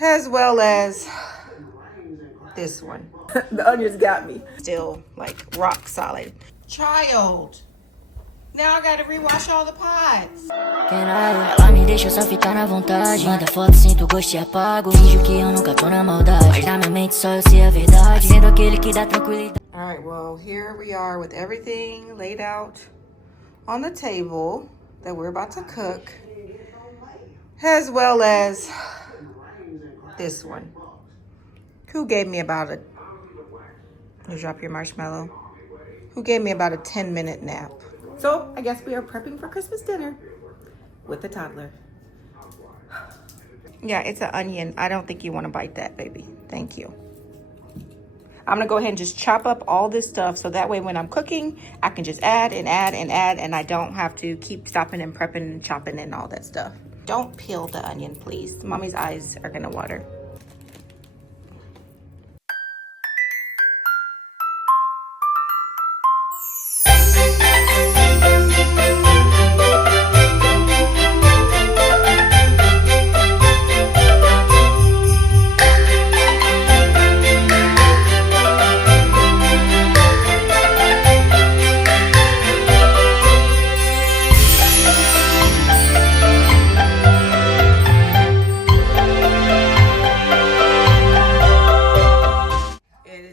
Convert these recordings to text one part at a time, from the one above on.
as well as this one. The onions got me. Still like rock solid. Child, now I gotta rewash all the pots. Ela me deixa só ficar na vontade. Manda foto, sinto o gosto e apago. Finjo que eu nunca tô na maldade. Mas na minha mente só eu sei a verdade. Sendo aquele que dá tranquilidade. Alright, well, here we are with everything laid out on the table that we're about to cook. As well as this one. Who gave me about a... You drop your marshmallow. Who gave me about a 10-minute nap. So, I guess we are prepping for Christmas dinner with the toddler. Yeah, it's an onion. I don't think you want to bite that, baby. Thank you. I'm going to go ahead and just chop up all this stuff so that way when I'm cooking, I can just add and add and add, and I don't have to keep stopping and prepping and chopping and all that stuff. Don't peel the onion, please. Mommy's eyes are going to water.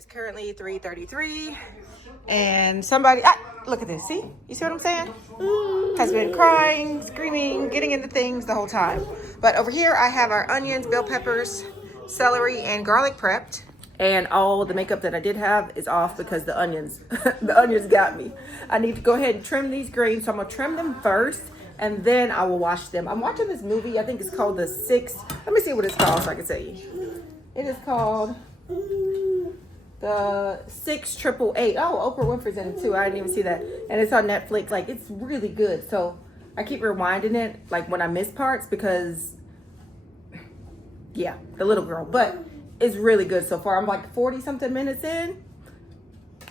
Currently 3:33 and somebody look at this, see, you see what I'm saying, has been crying, screaming, getting into things the whole time. But over here I have our onions, bell peppers, celery, and garlic prepped, and all the makeup that I did have is off because the onions the onions got me. I need to go ahead and trim these greens, so I'm gonna trim them first and then I will wash them. I'm watching this movie, I think it's called The Six. Let me see what it's called so I can tell you. It is called The 688. Oh, Oprah Winfrey's in it too. I didn't even see that. And it's on Netflix. Like, it's really good. So I keep rewinding it, like when I miss parts, because yeah, the little girl. But it's really good so far. I'm like 40 something minutes in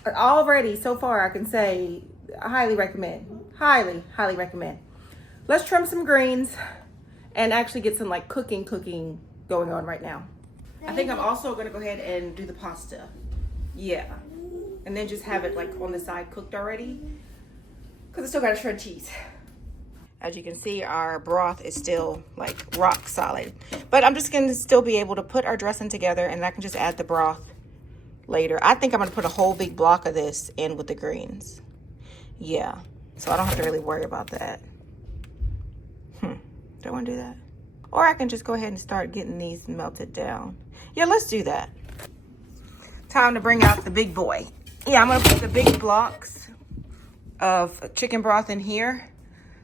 already. So far, I can say I highly recommend. Highly recommend. Let's trim some greens and actually get some like cooking going on right now. I think I'm also gonna go ahead and do the pasta. Yeah, and then just have it like on the side cooked already, because I still gotta shred cheese. As you can see, our broth is still like rock solid, but I'm just gonna still be able to put our dressing together, and I can just add the broth later. I think I'm gonna put a whole big block of this in with the greens. Yeah, so I don't have to really worry about that. Do I want to do that? Or I can just go ahead and start getting these melted down. Yeah, let's do that. Time to bring out the big boy. Yeah, I'm gonna put the big blocks of chicken broth in here.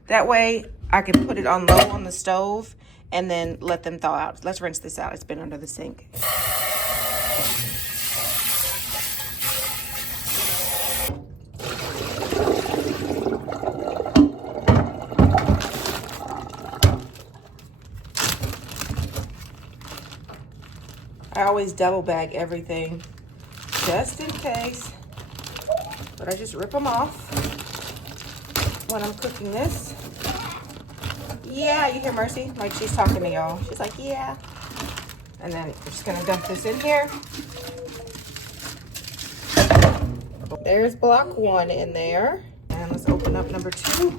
That way I can put it on low on the stove and then let them thaw out. Let's rinse this out. It's been under the sink. I always double bag everything just in case, but I just rip them off when I'm cooking this. Yeah, you hear Mercy? Like she's talking to y'all. She's like, yeah. And then we're just gonna dump this in here. There's block 1 in there. And let's open up number 2.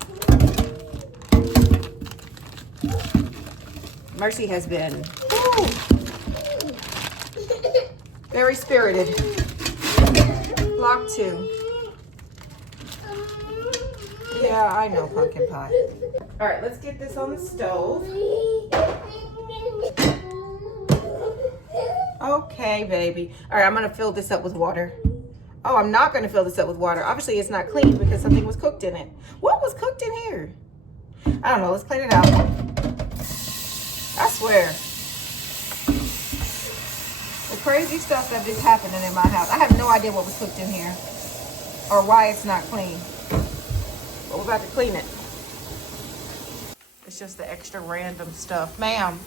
Mercy has been very spirited. Block 2. Yeah, I know, pumpkin pie. All right, let's get this on the stove. Okay, baby. All right, I'm gonna fill this up with water. Oh, I'm not gonna fill this up with water. Obviously, it's not clean because something was cooked in it. What was cooked in here? I don't know, let's clean it out. I swear. The crazy stuff that is happening in my house. I have no idea what was cooked in here or why it's not clean. But we're about to clean it. It's just the extra random stuff. Ma'am,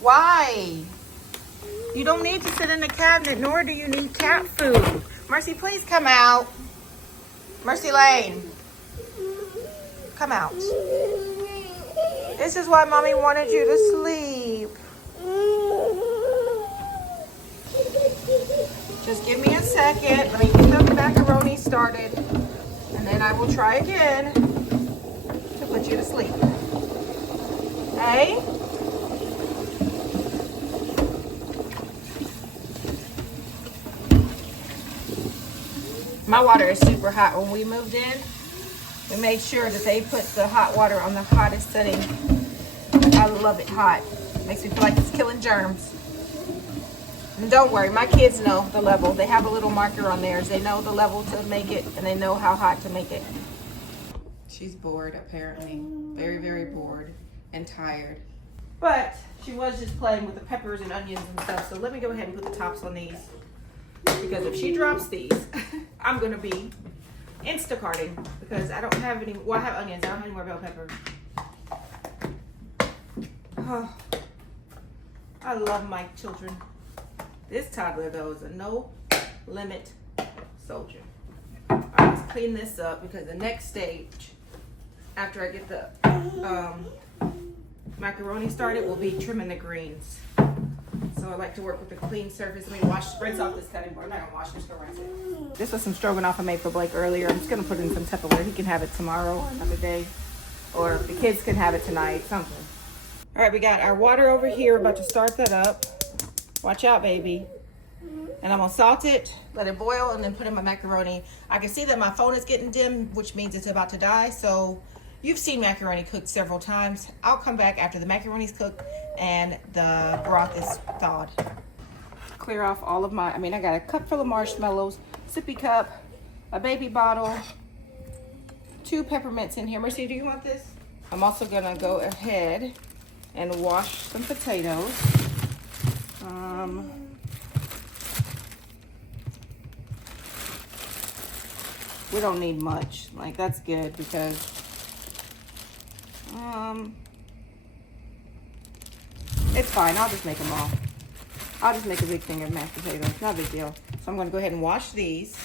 why? You don't need to sit in the cabinet, nor do you need cat food. Mercy, please come out. Mercy Layne, come out. This is why Mommy wanted you to sleep. second. Let me get the macaroni started. And then I will try again to put you to sleep. Hey? My water is super hot. When we moved in, we made sure that they put the hot water on the hottest setting. I love it hot. Makes me feel like it's killing germs. And don't worry, my kids know the level. They have a little marker on theirs. They know the level to make it, and they know how hot to make it. She's bored, apparently. Very, very bored and tired. But she was just playing with the peppers and onions and stuff. So let me go ahead and put the tops on these. Because if she drops these, I'm going to be Instacarting. Because I don't have any, well, I have onions. I don't have any more bell pepper. Oh, I love my children. This toddler, though, is a no-limit soldier. All right, let's clean this up because the next stage, after I get the macaroni started, will be trimming the greens. So I like to work with a clean surface. Let me rinse off this cutting board. I'm not going to wash this, rinse it. This was some stroganoff I made for Blake earlier. I'm just going to put it in some Tupperware. He can have it tomorrow or another day. Or the kids can have it tonight, something. All right, we got our water over here. We're about to start that up. Watch out, baby. And I'm gonna salt it, let it boil, and then put in my macaroni. I can see that my phone is getting dim, which means it's about to die. So you've seen macaroni cooked several times. I'll come back after the macaroni's cooked and the broth is thawed. Clear off all of my, I got a cup full of marshmallows, sippy cup, a baby bottle, 2 peppermints in here. Mercy, do you want this? I'm also gonna go ahead and wash some potatoes. We don't need much. Like, that's good because it's fine. I'll just make them all. I'll just make a big thing of mashed potatoes. Not a big deal. So I'm going to go ahead and wash these.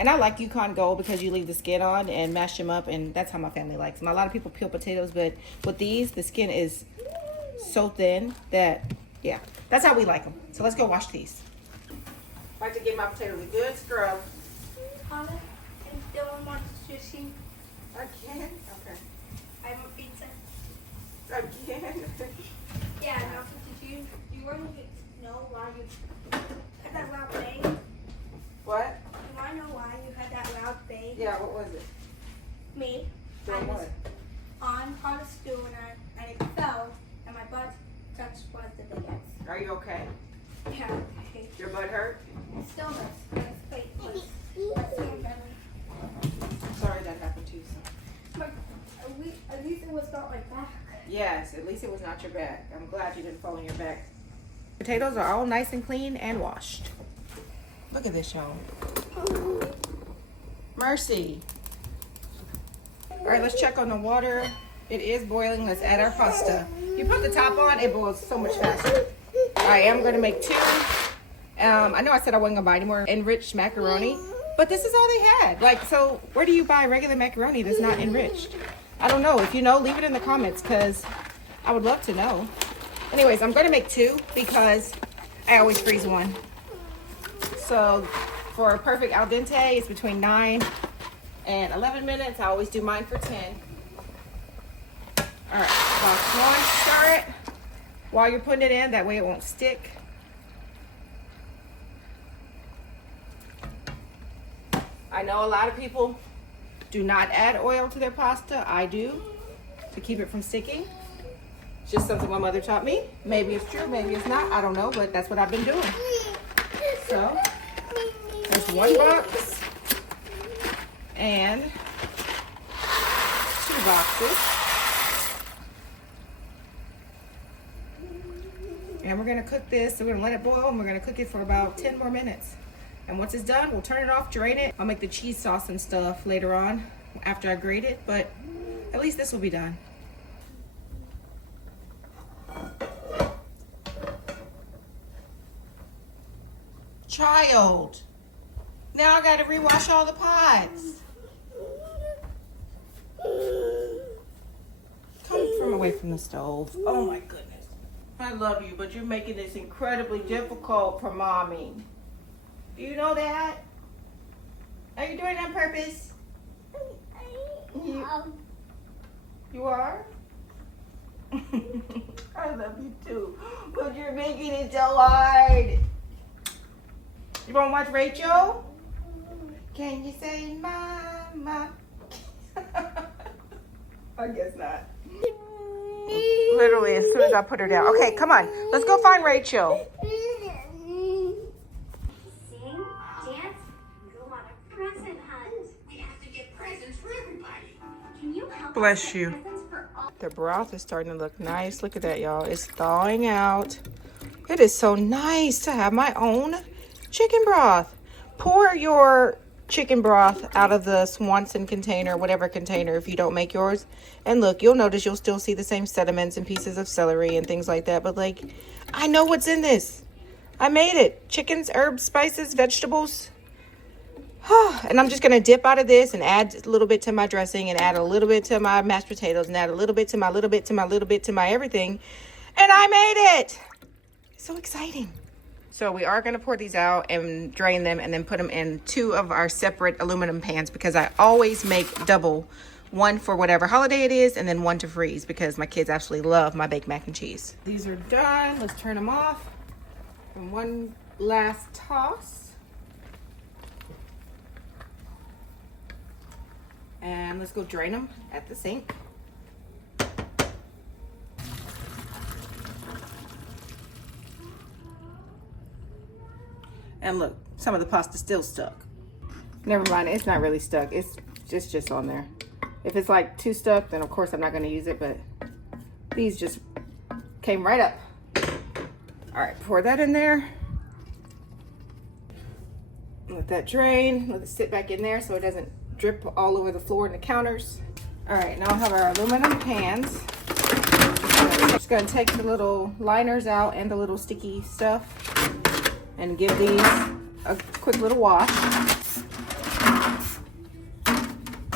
And I like Yukon Gold because you leave the skin on and mash them up, and that's how my family likes them. A lot of people peel potatoes, but with these, the skin is so thin that, yeah, that's how we like them. So let's go wash these. I like to give my potatoes a good scrub. And Dylan wants sushi. Again? Okay. I want pizza. Again? Yeah, no, did you want to know why you had that loud bang? What? You want to know why you had that loud bang? Yeah, what was it? Me. Doing I was what? on part of stool and it fell and my butt touched one of the biggest. Are you okay? Yeah. Okay. Your butt hurt? It still does. But it's so better. Sorry that happened to you, son. But at least it was not my back. Yes, at least it was not your back. I'm glad you didn't fall on your back. Potatoes are all nice and clean and washed. Look at this, y'all. Mercy. All right, let's check on the water. It is boiling. Let's add our pasta. You put the top on, it boils so much faster. I am going to make 2. I know I said I wasn't going to buy any more enriched macaroni, but this is all they had. Like, so where do you buy regular macaroni that's not enriched? I don't know. If you know, leave it in the comments because I would love to know. Anyways, I'm going to make 2 because I always freeze one. So for a perfect al dente, it's between 9 and 11 minutes. I always do mine for 10. All right, box 1, stir it while you're putting it in. That way it won't stick. I know a lot of people do not add oil to their pasta. I do, to keep it from sticking. It's just something my mother taught me. Maybe it's true, maybe it's not. I don't know, but that's what I've been doing. So, there's 1 box and 2 boxes. And we're gonna cook this. So we're gonna let it boil and we're gonna cook it for about 10 more minutes. And once it's done, we'll turn it off, drain it. I'll make the cheese sauce and stuff later on after I grate it, but at least this will be done. Child, now I gotta rewash all the pots. Come from away from the stove. Oh my goodness. I love you, but you're making this incredibly difficult for mommy. Do you know that? Are you doing it on purpose? You are? I love you too. But you're making it so hard. You want to watch Rachel? Can you say mama? I guess not. Literally, as soon as I put her down. Okay, come on. Let's go find Rachel. Sing, dance, go on a present hunt. We have to get presents for everybody. Can you help Bless us you. get presents for all? The broth is starting to look nice. Look at that, y'all. It's thawing out. It is so nice to have my own chicken broth. Pour your chicken broth out of the Swanson container, whatever container, if you don't make yours. And look, you'll notice you'll still see the same sediments and pieces of celery and things like that. But like, I know what's in this. I made it. Chickens, herbs, spices, vegetables. And I'm just going to dip out of this and add a little bit to my dressing and add a little bit to my mashed potatoes and add a little bit to my little bit to my little bit to my everything. And I made it. It's so exciting. So we are going to pour these out and drain them and then put them in 2 of our separate aluminum pans because I always make double. One for whatever holiday it is and then one to freeze because my kids absolutely love my baked mac and cheese. These are done. Let's turn them off. And one last toss. And let's go drain them at the sink. And look, some of the pasta's still stuck. Never mind, it's not really stuck. It's just on there. If it's like too stuck, then of course I'm not gonna use it, but these just came right up. All right, pour that in there. Let that drain, let it sit back in there so it doesn't drip all over the floor and the counters. All right, now I have our aluminum pans. I'm just gonna take the little liners out and the little sticky stuff and give these a quick little wash.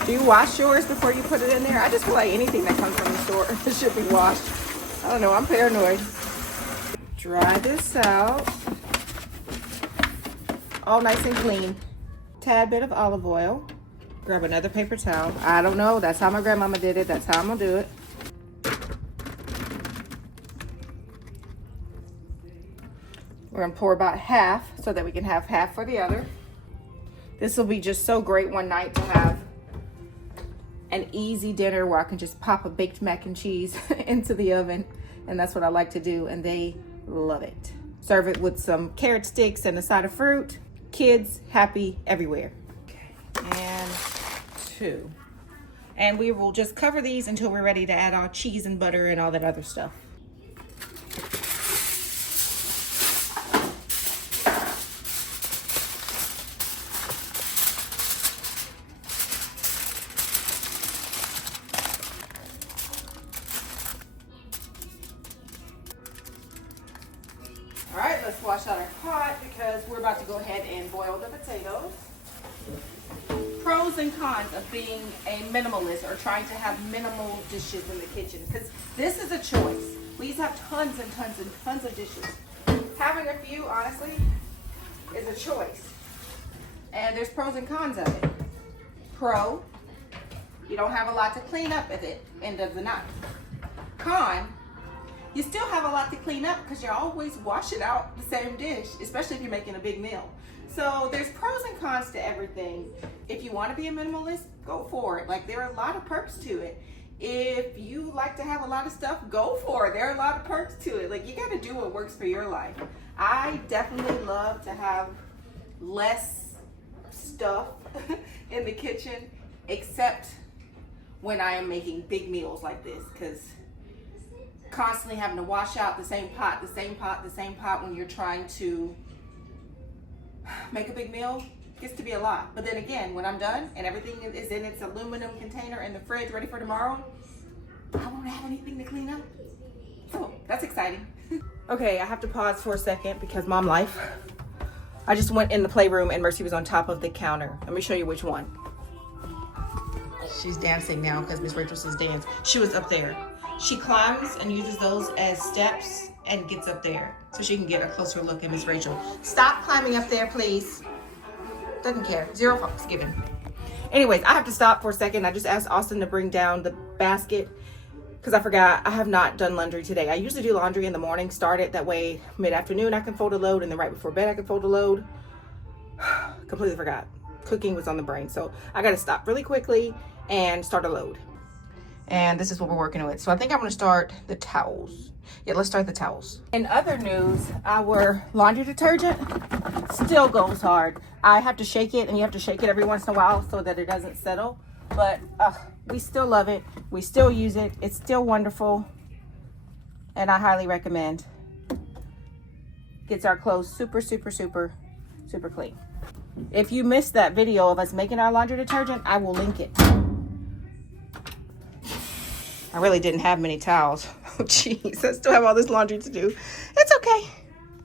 Do you wash yours before you put it in there? I just feel like anything that comes from the store should be washed. I don't know, I'm paranoid. Dry this out. All nice and clean. Tad bit of olive oil. Grab another paper towel. I don't know, that's how my grandmama did it. That's how I'm gonna do it. We're gonna pour about half so that we can have half for the other. This will be just so great one night to have an easy dinner where I can just pop a baked mac and cheese into the oven. And that's what I like to do, and they love it. Serve it with some carrot sticks and a side of fruit. Kids happy everywhere. Okay. And 2. And we will just cover these until we're ready to add our cheese and butter and all that other stuff. All right, let's wash out our pot because we're about to go ahead and boil the potatoes. Pros and cons of being a minimalist or trying to have minimal dishes in the kitchen, because this is a choice. We used to have tons and tons and tons of dishes. Having a few, honestly, is a choice. And there's pros and cons of it. Pro, you don't have a lot to clean up at the end of the night. Con, you still have a lot to clean up because you're always washing out the same dish, especially if you're making a big meal. So there's pros and cons to everything. If you want to be a minimalist, go for it. Like, there are a lot of perks to it. If you like to have a lot of stuff, go for it. There are a lot of perks to it. Like, you got to do what works for your life. I definitely love to have less stuff in the kitchen, except when I am making big meals like this, because constantly having to wash out the same pot, the same pot, the same pot when you're trying to make a big meal gets to be a lot. But then again, when I'm done and everything is in its aluminum container in the fridge ready for tomorrow, I won't have anything to clean up. So that's exciting. Okay, I have to pause for a second because mom life. I just went in the playroom and Mercy was on top of the counter. Let me show you which one. She's dancing now because Miss Rachel says dance. She was up there. She climbs and uses those as steps and gets up there so she can get a closer look at Miss Rachel. Stop climbing up there, please. Doesn't care. Zero fucks given. Anyways, I have to stop for a second. I just asked Austin to bring down the basket because I forgot I have not done laundry today. I usually do laundry in the morning, start it that way mid-afternoon I can fold a load, and then right before bed I can fold a load. Completely forgot. Cooking was on the brain. So I got to stop really quickly and start a load. And this is what we're working with. So I think I'm going to start the towels. Yeah, let's start the towels. In other news, our laundry detergent still goes hard. I have to shake it, and you have to shake it every once in a while so that it doesn't settle. But we still love it. We still use it. It's still wonderful. And I highly recommend. Gets our clothes super, super, super, super clean. If you missed that video of us making our laundry detergent, I will link it. I really didn't have many towels. Oh, jeez, I still have all this laundry to do. It's okay.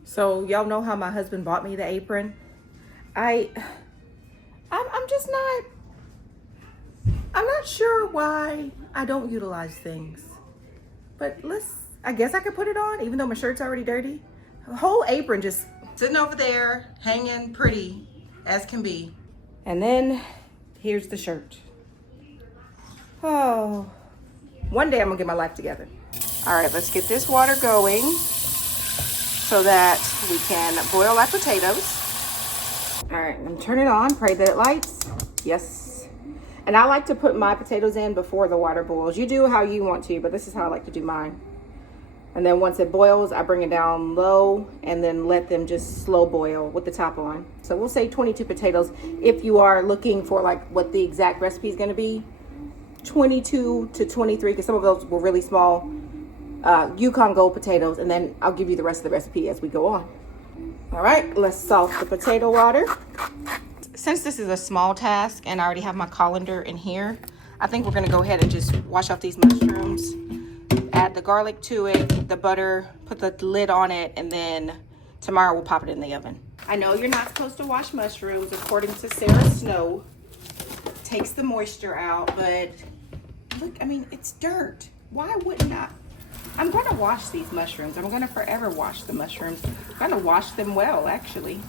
So y'all know how my husband bought me the apron. I'm just not. I'm not sure why I don't utilize things. But I guess I could put it on, even though my shirt's already dirty. The whole apron just sitting over there, hanging pretty as can be. And then here's the shirt. Oh. One day I'm gonna get my life together. All right, let's get this water going so that we can boil our potatoes. All right, I'm gonna turn it on, pray that it lights. Yes. And I like to put my potatoes in before the water boils. You do how you want to, but this is how I like to do mine. And then once it boils, I bring it down low and then let them just slow boil with the top on. So we'll say 22 potatoes. If you are looking for like what the exact recipe is gonna be, 22 to 23, because some of those were really small Yukon Gold potatoes, and then I'll give you the rest of the recipe as we go on. All right, let's salt the potato water. Since this is a small task and I already have my colander in here, I think we're gonna go ahead and just wash off these mushrooms, add the garlic to it, the butter, put the lid on it, and then tomorrow we'll pop it in the oven. I know you're not supposed to wash mushrooms according to Sarah Snow. Takes the moisture out, but look, I mean, it's dirt. Why wouldn't I? I'm going to wash these mushrooms. I'm going to forever wash the mushrooms. I'm going to wash them well, actually,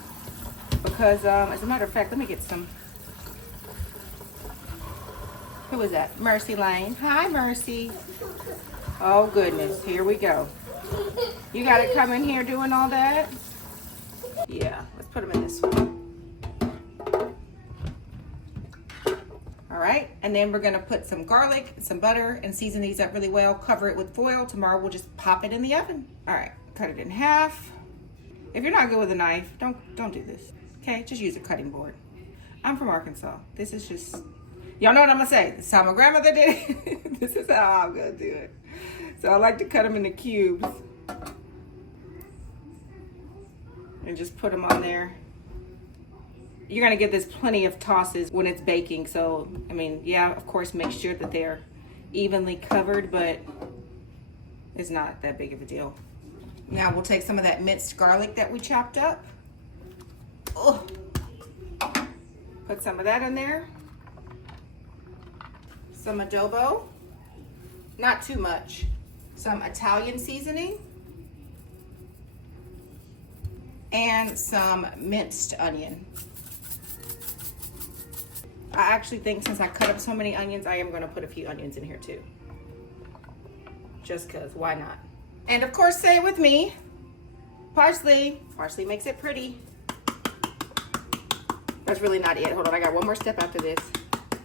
because as a matter of fact, let me get some. Who is that? Mercy Layne. Hi, Mercy. Oh goodness, here we go. You got to come in here doing all that? Yeah, let's put them in this one. All right, and then we're gonna put some garlic, some butter, and season these up really well. Cover it with foil. Tomorrow we'll just pop it in the oven. All right, cut it in half. If you're not good with a knife, don't do this. Okay, just use a cutting board. I'm from Arkansas. This is just, y'all know what I'm gonna say. This is how my grandmother did it. This is how I'm gonna do it. So I like to cut them into cubes and just put them on there. You're gonna give this plenty of tosses when it's baking. So, I mean, yeah, of course, make sure that they're evenly covered, but it's not that big of a deal. Now we'll take some of that minced garlic that we chopped up. Oh, put some of that in there. Some adobo, not too much. Some Italian seasoning. And some minced onion. I actually think since I cut up so many onions, I am going to put a few onions in here too. Just because, why not? And of course, say it with me. Parsley. Parsley makes it pretty. That's really not it. Hold on, I got one more step after this.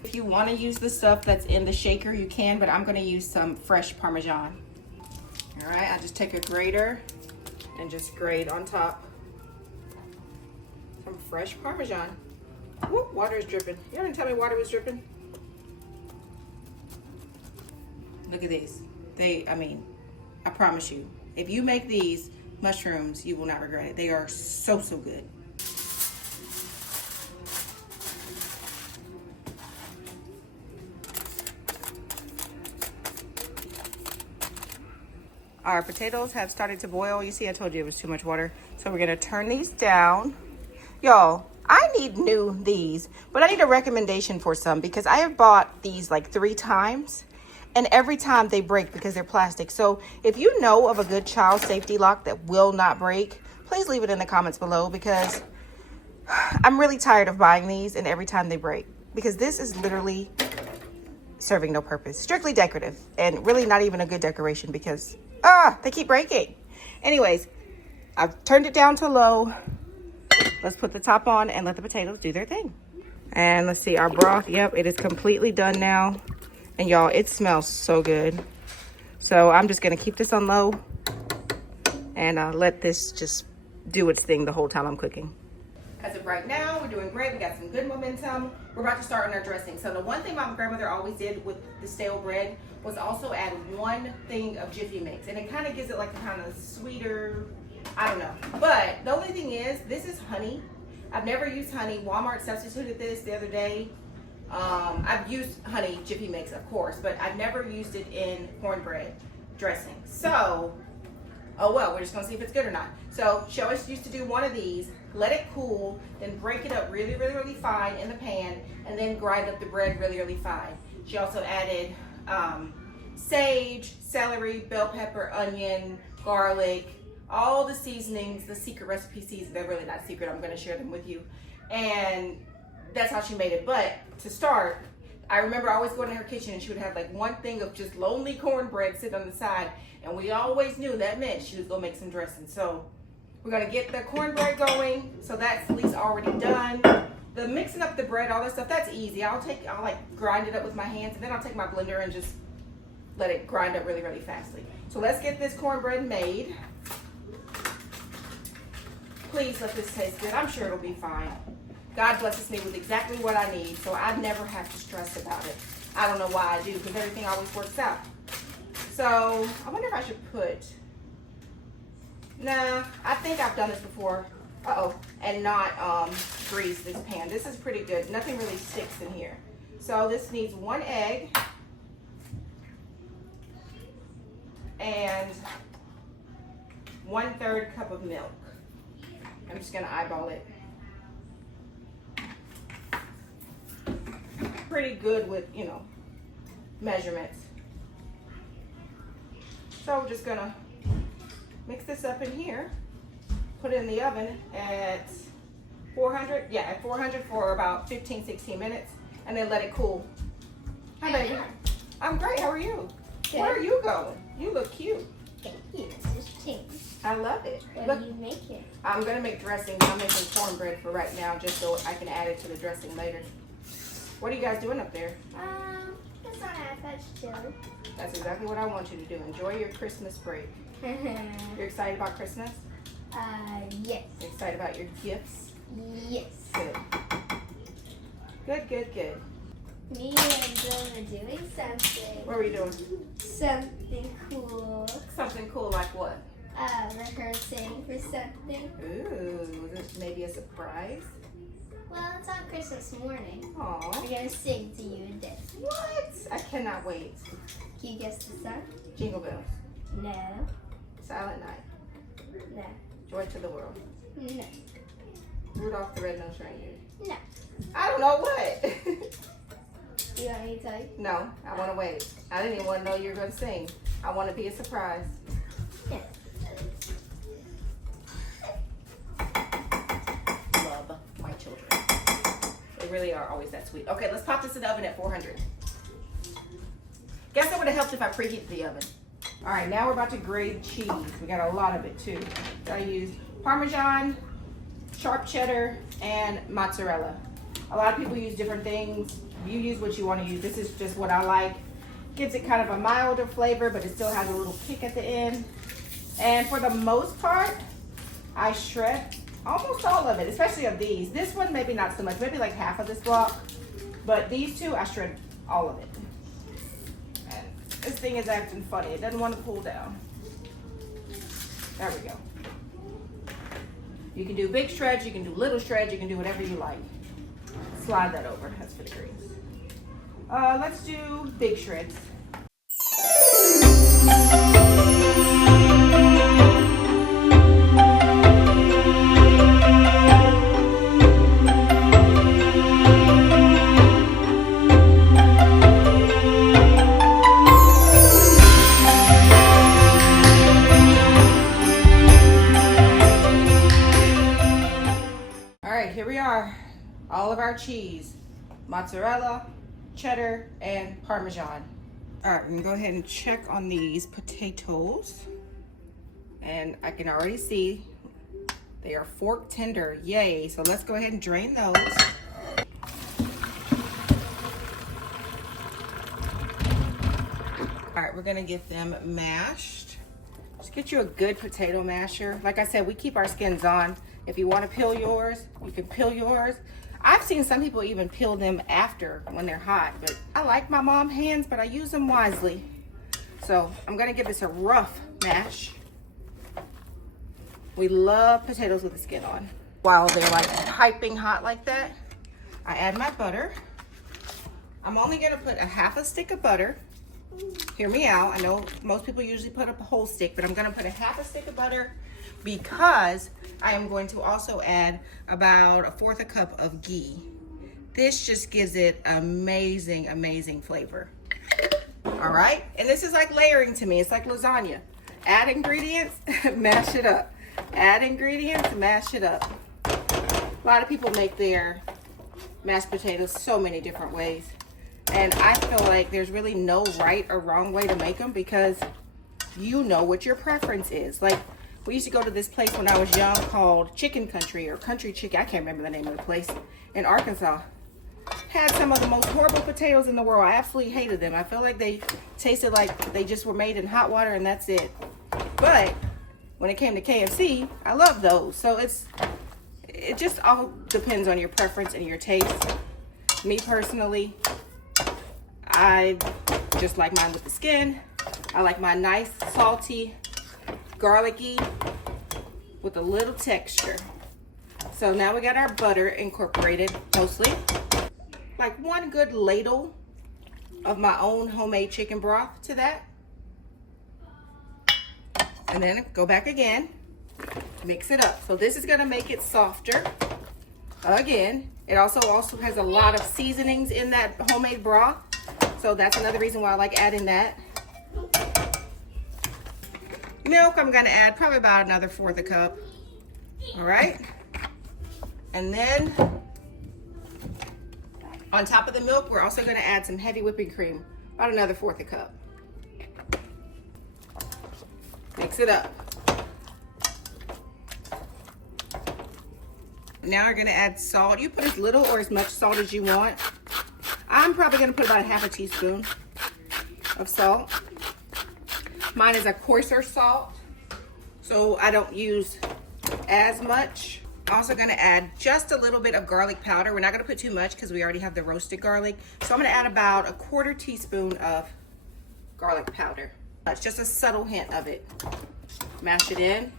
If you want to use the stuff that's in the shaker, you can, but I'm going to use some fresh Parmesan. All right, I just take a grater and just grate on top some fresh Parmesan. Whoop, water is dripping. You didn't tell me water was dripping. Look at these. I promise you, if you make these mushrooms, you will not regret it. They are so, so good. Our potatoes have started to boil. You see, I told you it was too much water. So we're gonna turn these down. Y'all, I need these, but I need a recommendation for some because I have bought these like 3 times and every time they break because they're plastic. So if you know of a good child safety lock that will not break, please leave it in the comments below because I'm really tired of buying these and every time they break, because this is literally serving no purpose, strictly decorative, and really not even a good decoration because they keep breaking. Anyways, I've turned it down to low. Let's put the top on and let the potatoes do their thing. And let's see, our broth, yep, it is completely done now. And y'all, it smells so good. So I'm just gonna keep this on low and let this just do its thing the whole time I'm cooking. As of right now, we're doing great. We got some good momentum. We're about to start on our dressing. So the one thing my grandmother always did with the stale bread was also add 1 thing of Jiffy Mix. And it kind of gives it like a kind of sweeter, I don't know. But the only thing is, this is honey. I've never used honey. Walmart substituted this the other day. I've used honey Jiffy Mix, of course, but I've never used it in cornbread dressing. So, oh well, we're just gonna see if it's good or not. So she always used to do 1 of these, let it cool, then break it up really, really, really fine in the pan, and then grind up the bread really, really fine. She also added sage, celery, bell pepper, onion, garlic, all the seasonings, the secret recipe seasonings. They're really not secret, I'm gonna share them with you. And that's how she made it. But to start, I remember always going to her kitchen and she would have like 1 thing of just lonely cornbread sitting on the side. And we always knew that meant she was gonna make some dressing. So we're gonna get the cornbread going. So that's at least already done. The mixing up the bread, all that stuff, that's easy. I'll like grind it up with my hands, and then I'll take my blender and just let it grind up really, really fastly. So let's get this cornbread made. Please let this taste good. I'm sure it'll be fine. God blesses me with exactly what I need, so I never have to stress about it. I don't know why I do, because everything always works out. So I wonder if I should put, nah, I think I've done this before. And not grease this pan. This is pretty good. Nothing really sticks in here. So this needs 1 egg and 1/3 cup of milk. I'm just gonna eyeball it. Pretty good with, you know, measurements. So we're just gonna mix this up in here. Put it in the oven at 400, yeah, at 400 for about 15-16 minutes, and then let it cool. Hi, baby. I'm great. How are you? Good. Where are you going? You look cute. Thank you. This is change. I love it. What Look, are you making? I'm gonna make dressing. I'm making cornbread for right now, just so I can add it to the dressing later. What are you guys doing up there? Just on iPad's chilling. That's exactly what I want you to do. Enjoy your Christmas break. You're excited about Christmas? Yes. Excited about your gifts? Yes. Good. Good, good, good. Me and Dylan are doing something. What were you doing? Something cool. Something cool like what? Rehearsing for something. Ooh, is it maybe a surprise? Well, it's on Christmas morning. Aww. We're gonna sing to you and dance. What? I cannot wait. Can you guess the song? Jingle bells. No. Silent night. No. Joy to the world. No. Rudolph the Red-Nosed Reindeer. No. I don't know what. You want me to tell you? No, I want to wait. I didn't even want to know you were going to sing. I want to be a surprise. Yeah. Love my children. They really are always that sweet. Okay, let's pop this in the oven at 400. Guess what would have helped if I preheated the oven? All right, now we're about to grate cheese. We got a lot of it too. So I used Parmesan, sharp cheddar, and mozzarella. A lot of people use different things. You use what you want to use. This is just what I like. Gives it kind of a milder flavor, but it still has a little kick at the end. And for the most part, I shred almost all of it, especially of these. This one, maybe not so much, maybe like half of this block. But these two, I shred all of it. And this thing is acting funny. It doesn't want to cool down. There we go. You can do big shreds, you can do little shreds, you can do whatever you like. Slide that over. That's for the greens. Let's do big shreds. here we are. All of our cheese. Mozzarella, cheddar, and Parmesan. All right, we're gonna go ahead and check on these potatoes. And I can already see they are fork tender, yay. So let's go ahead and drain those. All right, we're gonna get them mashed. Just get you a good potato masher. Like I said, we keep our skins on. If you wanna peel yours, you can peel yours. I've seen some people even peel them after when they're hot, but I like my mom hands, but I use them wisely. So I'm gonna give this a rough mash. We love potatoes with the skin on. While they're like piping hot like that, I add my butter. I'm only gonna put a half a stick of butter. Hear me out. I know most people usually put up a whole stick, but I'm gonna put a half a stick of butter because I am going to also add about 1/4 cup of ghee. This just gives it amazing, amazing flavor. All right, and this is like layering to me. It's like lasagna. Add ingredients, mash it up. Add ingredients, mash it up. A lot of people make their mashed potatoes so many different ways. And I feel like there's really no right or wrong way to make them because you know what your preference is. Like, we used to go to this place when I was young called Chicken Country or Country Chicken. I can't remember the name of the place in Arkansas. Had some of the most horrible potatoes in the world. I absolutely hated them. I felt like they tasted like they just were made in hot water and that's it. But when it came to KFC, I love those. So it just all depends on your preference and your taste. Me personally, I just like mine with the skin. I like mine nice, salty, garlicky, with a little texture. So now we got our butter incorporated mostly. Like 1 good ladle of my own homemade chicken broth to that. And then go back again, mix it up. So this is gonna make it softer. Again, it also has a lot of seasonings in that homemade broth. So that's another reason why I like adding that. Milk, I'm gonna add probably about another 1/4 cup. All right. And then on top of the milk, we're also gonna add some heavy whipping cream, about another 1/4 cup. Mix it up. Now we're gonna add salt. You put as little or as much salt as you want. I'm probably gonna put about 1/2 teaspoon of salt. Mine is a coarser salt, so I don't use as much. I'm also gonna add just a little bit of garlic powder. We're not gonna put too much because we already have the roasted garlic. So I'm gonna add about 1/4 teaspoon of garlic powder. It's just a subtle hint of it. Mash it in.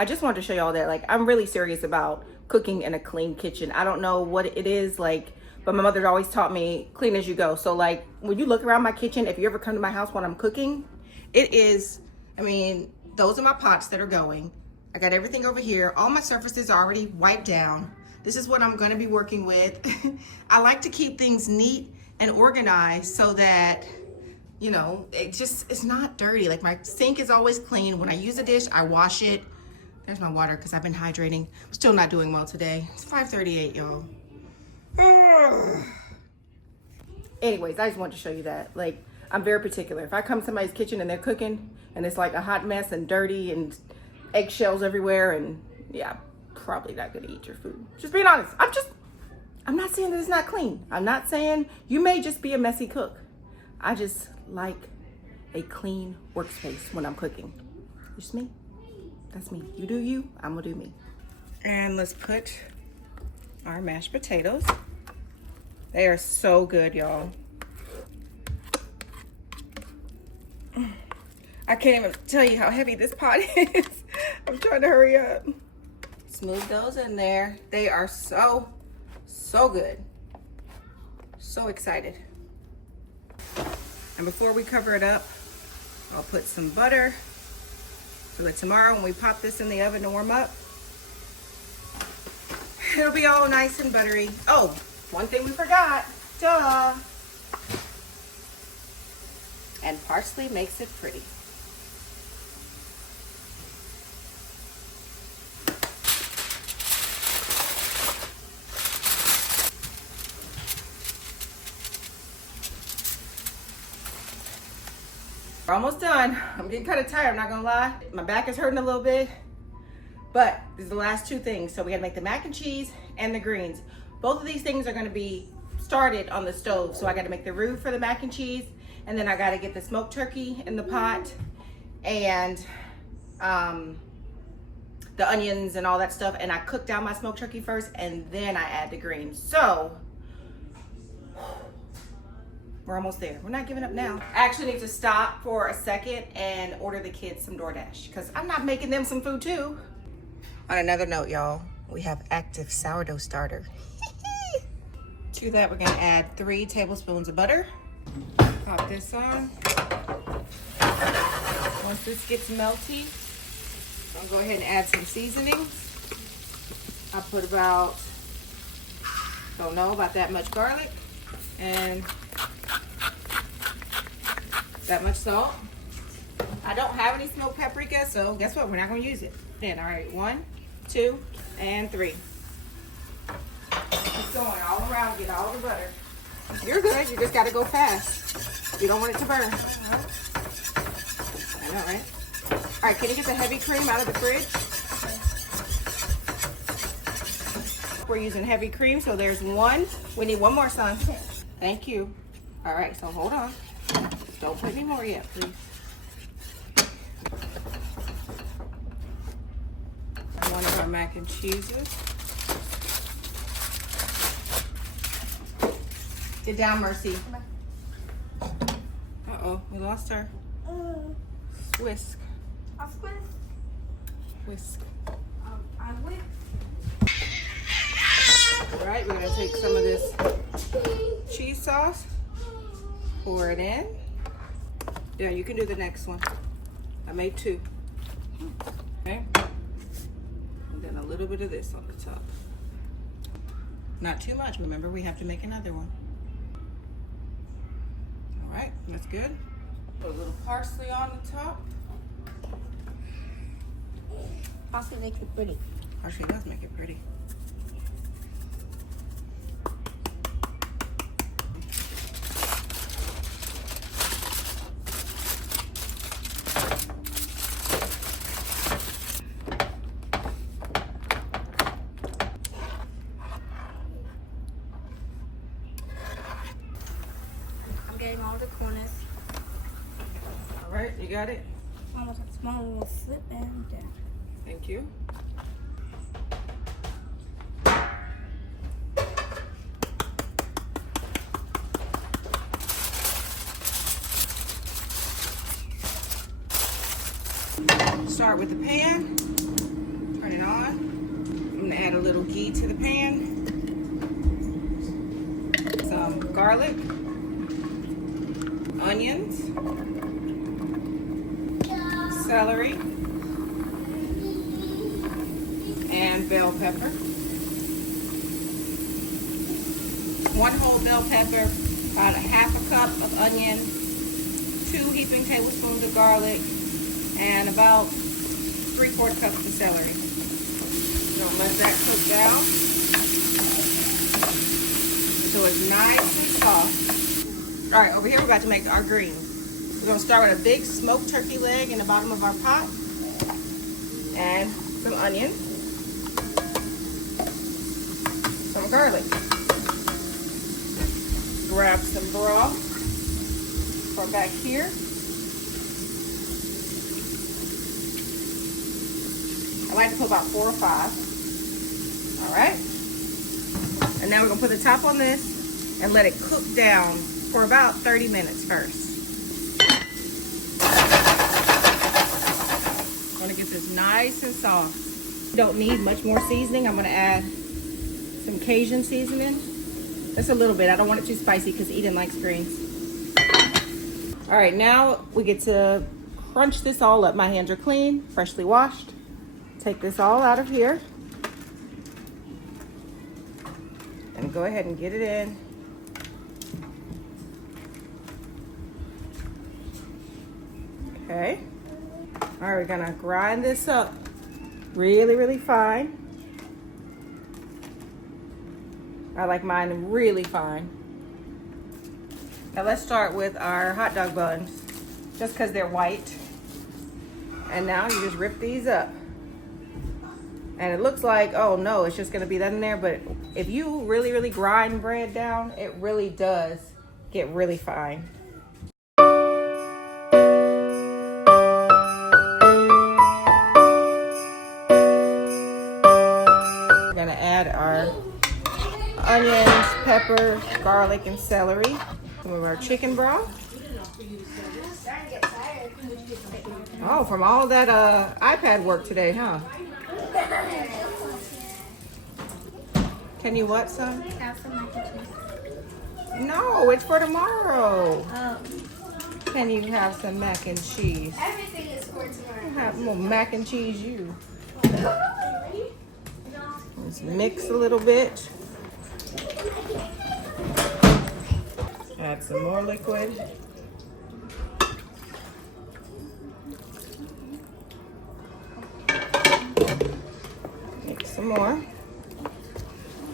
I just wanted to show y'all that, like, I'm really serious about cooking in a clean kitchen. I don't know what it is, like, but my mother always taught me clean as you go. So, like, when you look around my kitchen, if you ever come to my house when I'm cooking, it is, I mean, those are my pots that are going. I got everything over here. All my surfaces are already wiped down. This is what I'm gonna be working with. I like to keep things neat and organized so that, you know, it's not dirty. Like, my sink is always clean. When I use a dish, I wash it. There's my water because I've been hydrating. I'm still not doing well today. It's 5:38, y'all. Anyways, I just wanted to show you that. Like, I'm very particular. If I come to somebody's kitchen and they're cooking and it's like a hot mess and dirty and eggshells everywhere, and yeah, probably not gonna eat your food. Just being honest. I'm not saying that it's not clean. I'm not saying you may just be a messy cook. I just like a clean workspace when I'm cooking. Just me. That's me. You do you, I'm gonna do me. And let's put our mashed potatoes. They are so good, y'all. I can't even tell you how heavy this pot is. I'm trying to hurry up. Smooth those in there. They are so good. So excited. And before we cover it up, I'll put some butter so that tomorrow when we pop this in the oven to warm up, it'll be all nice and buttery. Oh, one thing we forgot, duh. And parsley makes it pretty. We're almost done. I'm getting kind of tired, I'm not gonna lie. My back is hurting a little bit, but these are the last two things. So we gotta make the mac and cheese and the greens. Both of these things are gonna be started on the stove. So I gotta make the roux for the mac and cheese, and then I gotta get the smoked turkey in the pot, and the onions and all that stuff. And I cook down my smoked turkey first, and then I add the greens. So we're almost there. We're not giving up now. I actually need to stop for a second and order the kids some DoorDash because I'm not making them some food too. On another note, y'all, we have active sourdough starter. To that, we're gonna add 3 tablespoons of butter. Pop this on. Once this gets melty, I'll go ahead and add some seasonings. I put about, don't know, about that much garlic and that much salt. I don't have any smoked paprika, so guess what? We're not gonna use it. Then, all right, 1, 2, and 3. Just going all around, get all the butter. You're good, you just gotta go fast. You don't want it to burn. I know, right? All right, can you get the heavy cream out of the fridge? We're using heavy cream, so there's 1. We need 1 more, son. Thank you. All right, so hold on. Don't put any more yet, please. One of our mac and cheeses. Get down, Mercy. Uh-oh, we lost her. Whisk. Whisk. I whip. All right, we're gonna take some of this cheese sauce, pour it in. Yeah, you can do the next one. I made 2. Okay. And then a little bit of this on the top. Not too much. Remember, we have to make another one. All right, that's good. Put a little parsley on the top. Parsley makes it pretty. Parsley does make it pretty. Getting all the corners. All right, you got it? Almost a small will slip in there. Thank you. Start with the pan. Turn it on. I'm gonna add a little ghee to the pan. Some garlic. Onions, celery, and bell pepper. 1 whole bell pepper, about a 1/2 cup of onion, 2 heaping tablespoons of garlic, and about 3/4 cups of celery. We're gonna let that cook down so it's nice and soft. All right, over here we're about to make our greens. We're gonna start with a big smoked turkey leg in the bottom of our pot, and some onions, some garlic. Grab some broth from back here. I like to put about 4 or 5. All right, and now we're gonna put the top on this and let it cook down for about 30 minutes first. I'm gonna get this nice and soft. You don't need much more seasoning. I'm gonna add some Cajun seasoning. Just a little bit. I don't want it too spicy because Eden likes greens. All right, now we get to crunch this all up. My hands are clean, freshly washed. Take this all out of here. And go ahead and get it in. Okay. All right, we're gonna grind this up really, really fine. I like mine really fine. Now let's start with our hot dog buns, just because they're white. And now you just rip these up. And it looks like, oh no, it's just gonna be that in there, but if you really, really grind bread down, it really does get really fine. We're gonna add our onions, peppers, garlic, and celery. Some of our chicken broth. Oh, from all that iPad work today, huh? Can you what, son? Have some mac and cheese. No, it's for tomorrow. Oh. Can you have some mac and cheese? Everything is for tomorrow. Have more mac and cheese, you. Let's mix a little bit. Add some more liquid. Mix some more.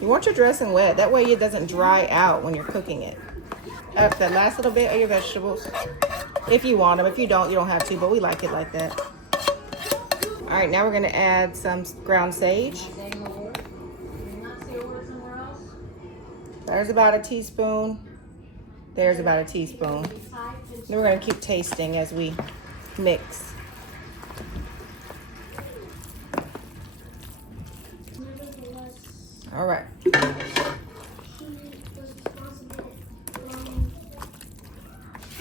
You want your dressing wet. That way it doesn't dry out when you're cooking it. Add that last little bit of your vegetables. If you want them. If you don't have to, but we like it like that. All right, now we're gonna add some ground sage. There's about a teaspoon. There's about a teaspoon. Then we're gonna keep tasting as we mix. All right.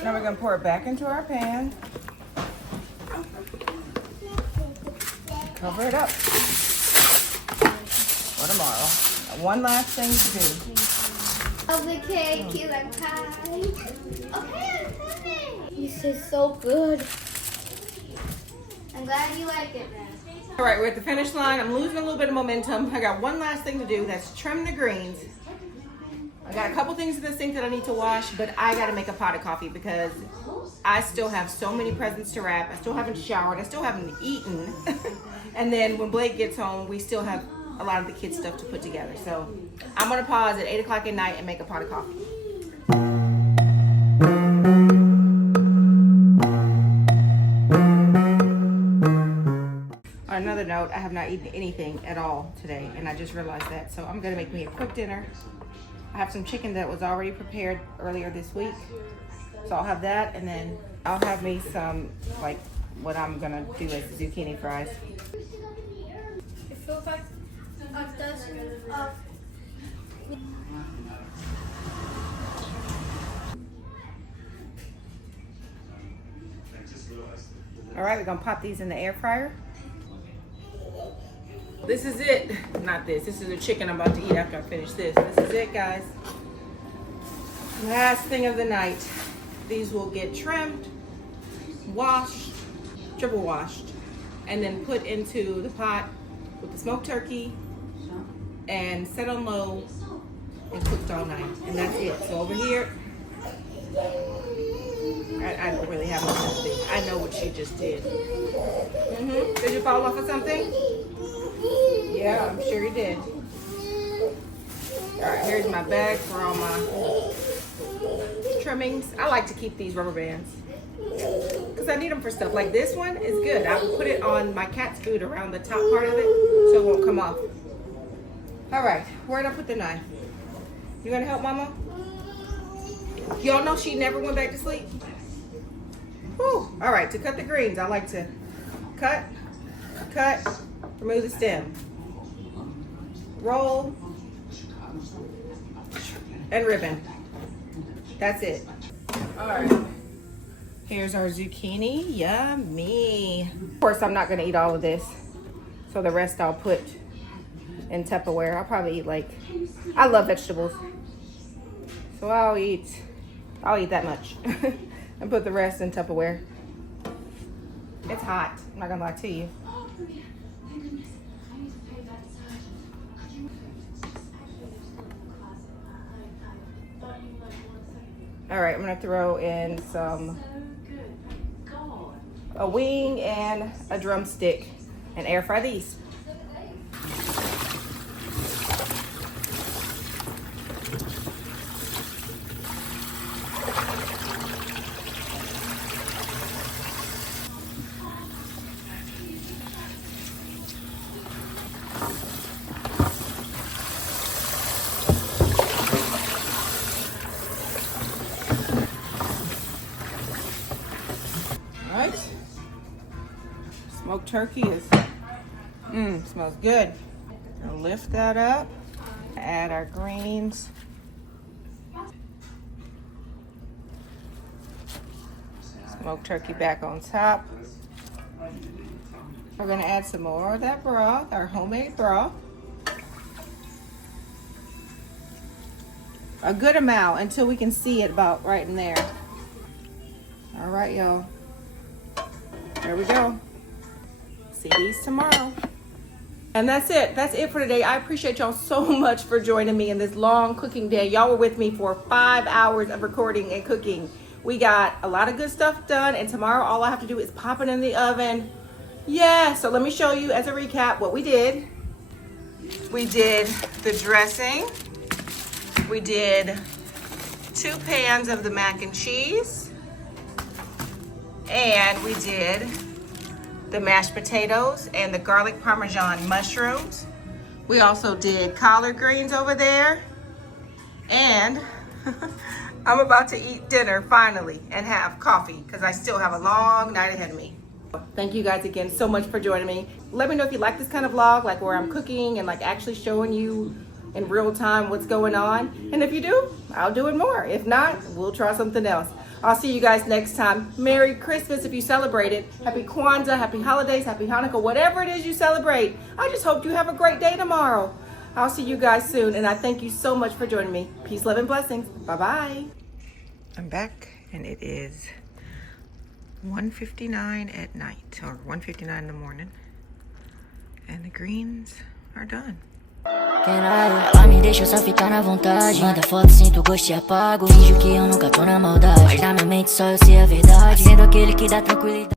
Now we're gonna pour it back into our pan. Cover it up for tomorrow. One last thing to do. Of the cake, you like pie. Okay, I'm coming. This is so good. I'm glad you like it, man. All right, we're at the finish line. I'm losing a little bit of momentum. I got one last thing to do. That's trim the greens. I got a couple things in the sink that I need to wash, but I got to make a pot of coffee because I still have so many presents to wrap. I still haven't showered. I still haven't eaten. And then when Blake gets home, we still have a lot of the kids' stuff to put together. So I'm going to pause at 8 o'clock at night and make a pot of coffee. On another note, I have not eaten anything at all today, and I just realized that. So I'm going to make me a quick dinner. I have some chicken that was already prepared earlier this week. So I'll have that, and then I'll have me some, like, what I'm going to do as zucchini fries. It feels like a dozen of... All right, we're going to pop these in the air fryer. This is it. Not this. This is the chicken I'm about to eat after I finish this. This is it, guys. Last thing of the night. These will get trimmed, washed, triple washed, and then put into the pot with the smoked turkey and set on low and cooked all night. And that's it. So over here, I don't really have much to think. I know what she just did. Did you fall off of something? Yeah, I'm sure you did. All right, here's my bag for all my trimmings. I like to keep these rubber bands because I need them for stuff. Like this one is good. I will put it on my cat's food around the top part of it so it won't come off. All right, where'd I put the knife? You gonna help Mama? Y'all know she never went back to sleep? Whew. All right, to cut the greens, I like to cut, remove the stem, roll, and ribbon. That's it. All right, here's our zucchini. Yummy. Of course, I'm not gonna eat all of this, so the rest I'll put in Tupperware. I'll probably eat I love vegetables, so I'll eat that much and put the rest in Tupperware. It's hot, I'm not gonna lie to you. All right, I'm gonna throw in some a wing and a drumstick, and air fry these. Right. Smoked turkey is, smells good. I'll lift that up, add our greens. Smoked turkey back on top. We're gonna add some more of that broth, our homemade broth. A good amount until we can see it about right in there. All right, y'all. There we go. See these tomorrow. And that's it. That's it for today. I appreciate y'all so much for joining me in this long cooking day. Y'all were with me for 5 hours of recording and cooking. We got a lot of good stuff done, and tomorrow all I have to do is pop it in the oven. Yeah, so let me show you as a recap what we did. We did the dressing. We did 2 pans of the mac and cheese. And we did the mashed potatoes and the garlic parmesan mushrooms. We also did collard greens over there. And I'm about to eat dinner finally and have coffee because I still have a long night ahead of me. Thank you guys again so much for joining me. Let me know if you like this kind of vlog, like where I'm cooking and like actually showing you in real time what's going on. And if you do, I'll do it more. If not, we'll try something else. I'll see you guys next time. Merry Christmas if you celebrate it. Happy Kwanzaa, happy holidays, happy Hanukkah, whatever it is you celebrate. I just hope you have a great day tomorrow. I'll see you guys soon, and I thank you so much for joining me. Peace, love, and blessings. Bye-bye. I'm back, and it is 1:59 at night, or 1:59 in the morning, and the greens are done. Ela me deixa só ficar na vontade. Manda foto, sinto o gosto e apago. Finjo que eu nunca tô na maldade, mas na minha mente só eu sei a verdade. Sendo aquele que dá tranquilidade.